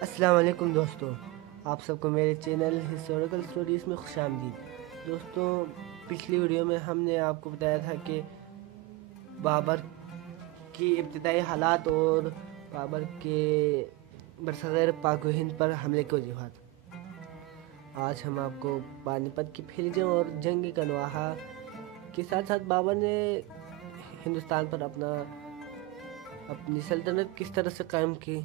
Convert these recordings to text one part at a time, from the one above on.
السلام علیکم دوستوں، آپ سب کو میرے چینل ہسٹوریکل سٹوریز میں خوش آمدید۔ دوستوں، پچھلی ویڈیو میں ہم نے آپ کو بتایا تھا کہ بابر کی ابتدائی حالات اور بابر کے برصغیر پاک و ہند پر حملے کی وجوہات۔ آج ہم آپ کو پانی پت کی پھیلی جنگ اور جنگ کنواہا کے ساتھ ساتھ بابر نے ہندوستان پر اپنی سلطنت کس طرح سے قائم کی۔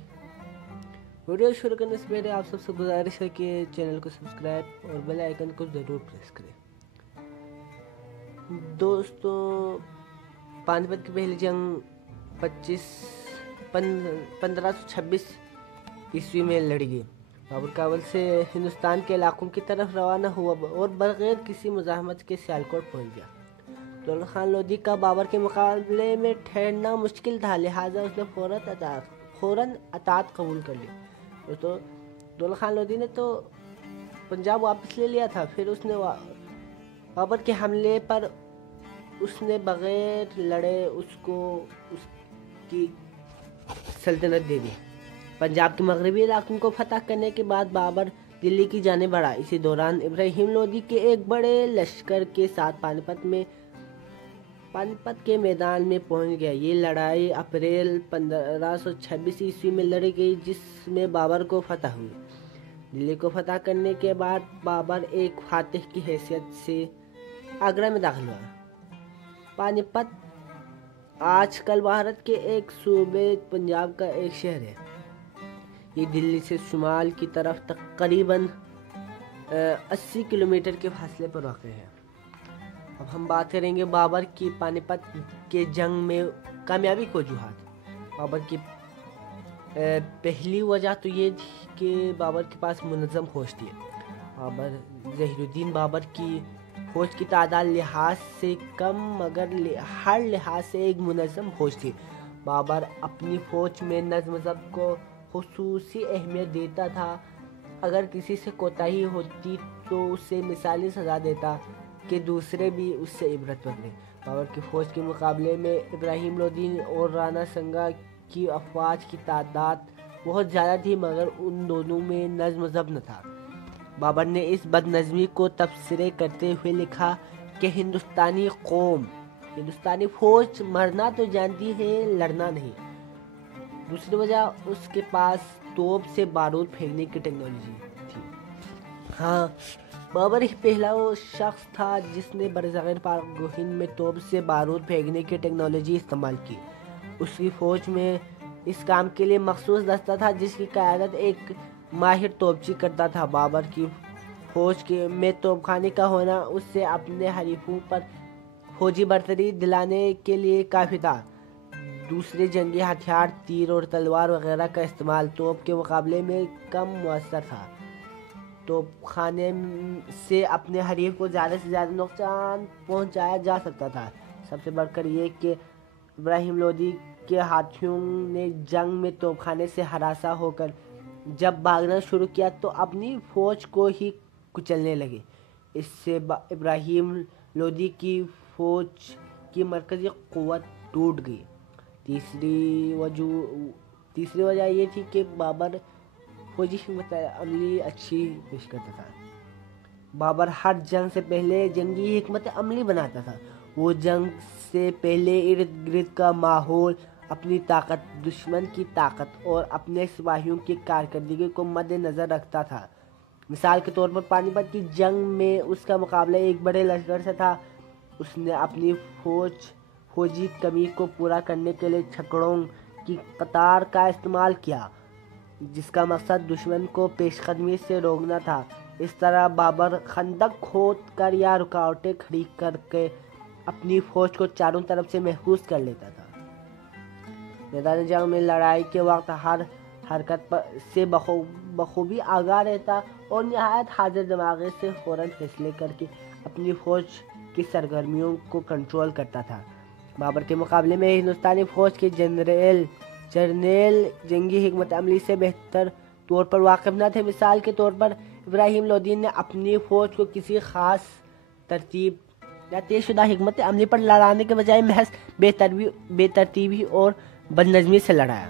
ویڈیو شروع کرنے سے پہلے آپ سب سے گزارش ہے کہ چینل کو سبسکرائب اور بیل آئیکن کو ضرور پریس کریں۔ دوستوں، پانی پت کی پہلی جنگ 1526 عیسوی میں لڑی گئی۔ بابر کابل سے ہندوستان کے علاقوں کی طرف روانہ ہوا اور بغیر کسی مزاحمت کے سیالکوٹ پہنچ گیا۔ دولت خان لودھی کا بابر کے مقابلے میں ٹھہرنا مشکل تھا، لہٰذا اس نے فوراً اطاعت قبول کر لی۔ تو دولت خان لودھی نے تو پنجاب واپس لے لیا تھا، پھر اس نے بابر کے حملے پر اس نے بغیر لڑے اس کی سلطنت دے دی۔ پنجاب کے مغربی علاقوں کو فتح کرنے کے بعد بابر دلی کی جانب بڑھا۔ اسی دوران ابراہیم لودھی کے ایک بڑے لشکر کے ساتھ پانی پت کے میدان میں پہنچ گیا۔ یہ لڑائی اپریل 1526 عیسوی میں لڑی گئی، جس میں بابر کو فتح ہوئی۔ دلی کو فتح کرنے کے بعد بابر ایک فاتح کی حیثیت سے آگرہ میں داخل ہوا۔ پانی پت آج کل بھارت کے ایک صوبے پنجاب کا ایک شہر ہے۔ یہ دلی سے شمال کی طرف تقریباً 80 کلومیٹر کے فاصلے پر واقع ہے۔ اب ہم بات کریں گے بابر کی پانی پت کے جنگ میں کامیابی کی وجوہات۔ بابر کی پہلی وجہ تو یہ تھی کہ بابر کے پاس منظم فوج تھی۔ ظہیر الدین بابر کی فوج کی تعداد لحاظ سے کم مگر ہر لحاظ سے ایک منظم فوج تھی۔ بابر اپنی فوج میں نظم و ضبط کو خصوصی اہمیت دیتا تھا۔ اگر کسی سے کوتاہی ہوتی تو اسے مثالی سزا دیتا کہ دوسرے بھی اس سے عبرت لیں۔ بابر کی فوج کے مقابلے میں ابراہیم لودھی اور رانا سنگا کی افواج کی تعداد بہت زیادہ تھی، مگر ان دونوں میں نظم و ضبط نہ تھا۔ بابر نے اس بد نظمی کو تبصرے کرتے ہوئے لکھا کہ ہندوستانی قوم، ہندوستانی فوج مرنا تو جانتی ہے، لڑنا نہیں۔ دوسری وجہ اس کے پاس توپ سے بارود پھینکنے کی ٹیکنالوجی تھی۔ ہاں، بابر ہی پہلا وہ شخص تھا جس نے برصغیر پاک و ہند میں توپ سے بارود پھینکنے کی ٹیکنالوجی استعمال کی۔ اس کی فوج میں اس کام کے لیے مخصوص دستہ تھا جس کی قیادت ایک ماہر توپچی کرتا تھا۔ بابر کی فوج میں توپ خانے کا ہونا اس سے اپنے حریفوں پر فوجی برتری دلانے کے لیے کافی تھا۔ دوسرے جنگی ہتھیار، تیر اور تلوار وغیرہ کا استعمال توپ کے مقابلے میں کم مؤثر تھا۔ توپ خانے سے اپنے حریف کو زیادہ سے زیادہ نقصان پہنچایا جا سکتا تھا۔ سب سے بڑھ کر یہ کہ ابراہیم لودھی کے ہاتھیوں نے جنگ میں توپ خانے سے ہراساں ہو کر جب بھاگنا شروع کیا تو اپنی فوج کو ہی کچلنے لگے۔ اس سے ابراہیم لودھی کی فوج کی مرکزی قوت ٹوٹ گئی۔ تیسری وجہ یہ تھی کہ بابر فوجی حکمت عملی اچھی پیش کرتا تھا۔ بابر ہر جنگ سے پہلے جنگی حکمت عملی بناتا تھا۔ وہ جنگ سے پہلے ارد گرد کا ماحول، اپنی طاقت، دشمن کی طاقت اور اپنے سپاہیوں کی کارکردگی کو مد نظر رکھتا تھا۔ مثال کے طور پر پانی پت کی جنگ میں اس کا مقابلہ ایک بڑے لشکر سے تھا۔ اس نے اپنی فوجی کمی کو پورا کرنے کے لیے چھکڑوں کی قطار کا استعمال کیا، جس کا مقصد دشمن کو پیش قدمی سے روکنا تھا۔ اس طرح بابر خندق کھود کر یا رکاوٹیں کھڑی کر کے اپنی فوج کو چاروں طرف سے محفوظ کر لیتا تھا۔ میدان جنگ میں لڑائی کے وقت ہر حرکت سے بخوبی آگاہ رہتا اور نہایت حاضر دماغی سے فوراً فیصلے کر کے اپنی فوج کی سرگرمیوں کو کنٹرول کرتا تھا۔ بابر کے مقابلے میں ہندوستانی فوج کے جرنیل جنگی حکمت عملی سے بہتر طور پر واقف نہ تھے۔ مثال کے طور پر ابراہیم لودھی نے اپنی فوج کو کسی خاص ترتیب یا طے شدہ حکمت عملی پر لڑانے کے بجائے محض بے ترتیبی اور بد نظمی سے لڑایا۔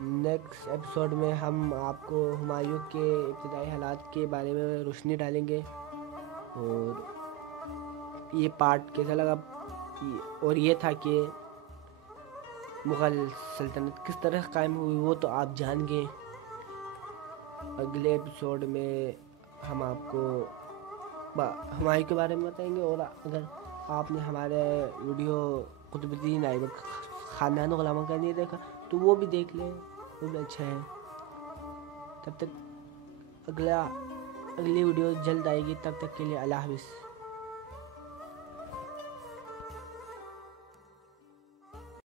نیکسٹ ایپیسوڈ میں ہم آپ کو ہمایوں کے ابتدائی حالات کے بارے میں روشنی ڈالیں گے، اور یہ پارٹ کیسا لگا، اور یہ تھا کہ مغل سلطنت کس طرح قائم ہوئی وہ تو آپ جان گے۔ اگلے ایپیسوڈ میں ہم آپ کو ہمایوں کے بارے میں بتائیں گے، اور اگر آپ نے ہمارے ویڈیو قطب الدین ایبک خاندان غلاموں کا نہیں دیکھا تو وہ بھی دیکھ لیں، وہ بھی اچھا ہے۔ تب تک اگلی ویڈیو جلد آئے گی، تب تک کے لیے اللہ حافظ۔